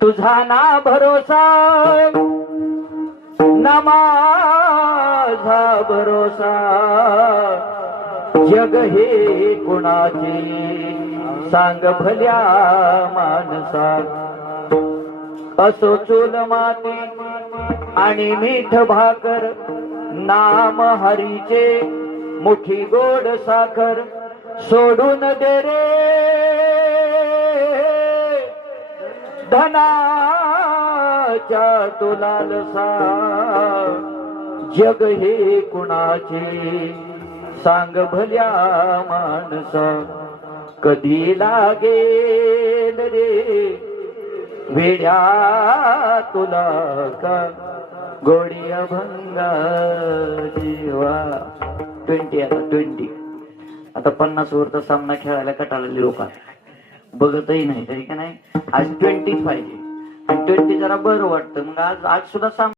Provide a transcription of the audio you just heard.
तुझा ना भरोसा ना माझा भरोसा, जग हे कुणाचे सांग भल्या माणसा. असो चूल माती आणि मीठ भाकर, नाम हरीचे मुठी गोड साखर. सोडून दे रे धनाच्या तुलालसा, जग हे कुणाचे सांग भल्या माणसा. कधी लागेल रे वेड्या तुला का गोडी अभंगा जीवा. 20 आता 20 आता 50 ओव्हरचा सामना खेळायला कटाळलेली लोक बघतही नाही तरी का नाही. आज 20 पाहिजे आणि 20 जरा बरं वाटतं. मग आज सुद्धा सामना